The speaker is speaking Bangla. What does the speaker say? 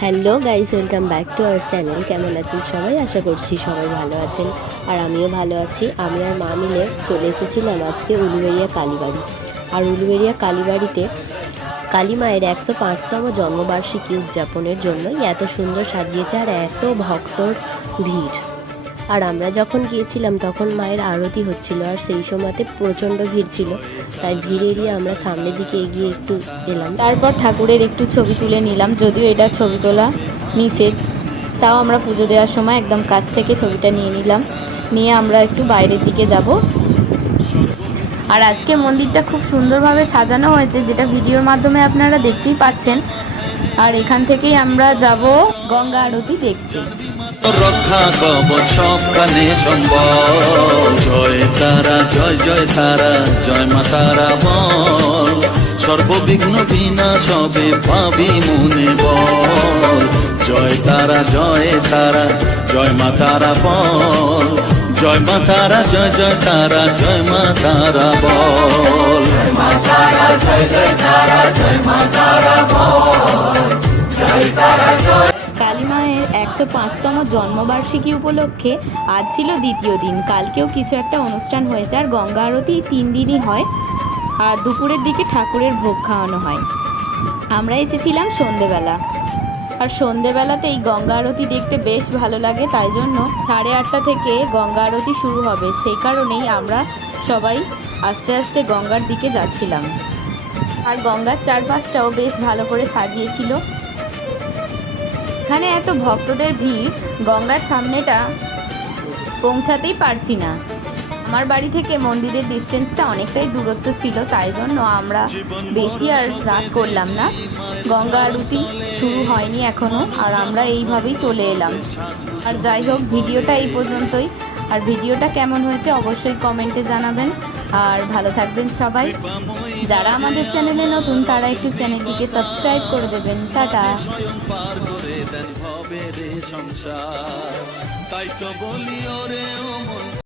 Hello guys welcome back to our channel. কেমন আছেন সবাই? আশা করছি সবাই ভালো আছেন। আর আমিও ভালো আছি। আমি আর মা মিলে চলে এসেছিলাম আজকে উলুবেড়িয়া কালীবাড়ি। আর উলুবেড়িয়া কালীবাড়িতে কালী মায়ের একশো পাঁচতম জন্মবার্ষিকী উদযাপনের জন্যই এত সুন্দর সাজিয়েছে আর এত ভক্তর ভিড়। আর আমরা যখন গিয়েছিলাম, তখন মায়ের আরতি হচ্ছিল আর সেই সময়তে প্রচণ্ড ভিড় ছিল। তাই ভিড় এড়িয়ে আমরা সামনের দিকে এগিয়ে একটু এলাম। তারপর ঠাকুরের একটু ছবি তুলে নিলাম, যদিও এটা ছবি তোলা নিষেধ। তাও আমরা পুজো দেওয়ার সময় একদম কাছ থেকে ছবিটা নিয়ে নিলাম। নিয়ে আমরা একটু বাইরের দিকে যাব। আর আজকে মন্দিরটা খুব সুন্দরভাবে সাজানো হয়েছে, যেটা ভিডিওর মাধ্যমে আপনারা দেখতেই পাচ্ছেন। আর এখান থেকেই আমরা যাব গঙ্গা আরতি দেখতে। রক্ষা কবচ সব জয় তারা জয় জয় তারা জয় মা তারা বল। সর্ববিঘ্ন বিনাশ হবে পাবি মনে বল। জয় তারা জয় তারা জয় মা তারা বল। জয় মা তারা জয় জয় তারা জয় মা তারা বল। কালী মায়ের একশো পাঁচতম জন্মবার্ষিকী উপলক্ষে আজ ছিল দ্বিতীয় দিন। কালকেও কিছু একটা অনুষ্ঠান হয়েছে আর গঙ্গা আরতি তিন দিনই হয়। আর দুপুরের দিকে ঠাকুরের ভোগ খাওয়ানো হয়। আমরা এসেছিলাম সন্ধেবেলা। আর সন্ধেবেলাতে এই গঙ্গা আরতি দেখতে বেশ ভালো লাগে, তাই জন্য সাড়ে আটটা থেকে গঙ্গা আরতি শুরু হবে। সেই কারণেই আমরা সবাই আস্তে আস্তে গঙ্গার দিকে যাচ্ছিলাম। আর গঙ্গার চারপাশটাও বেশ ভালো করে সাজিয়েছিল। এখানে এত ভক্তদের ভিড়, গঙ্গার সামনেটা পৌঁছাতেই পারছি না। আমার বাড়ি থেকে মন্দিরের ডিস্টেন্সটা অনেকটাই দূরত্ব ছিল, তাই জন্য আমরা বেশি আর রাত করলাম না। গঙ্গা আরতি শুরু হয়নি এখনও আর আমরা এইভাবেই চলে এলাম। আর যাই হোক, ভিডিওটা এই পর্যন্তই। আর ভিডিওটা কেমন হয়েছে অবশ্যই কমেন্টে জানাবেন। আর ভালো থাকবেন সবাই। যারা আমাদের চ্যানেলে নতুন, তারা একটু চ্যানেলটিকে সাবস্ক্রাইব করে দেবেন। টাটা। তাই তো বলি ওরে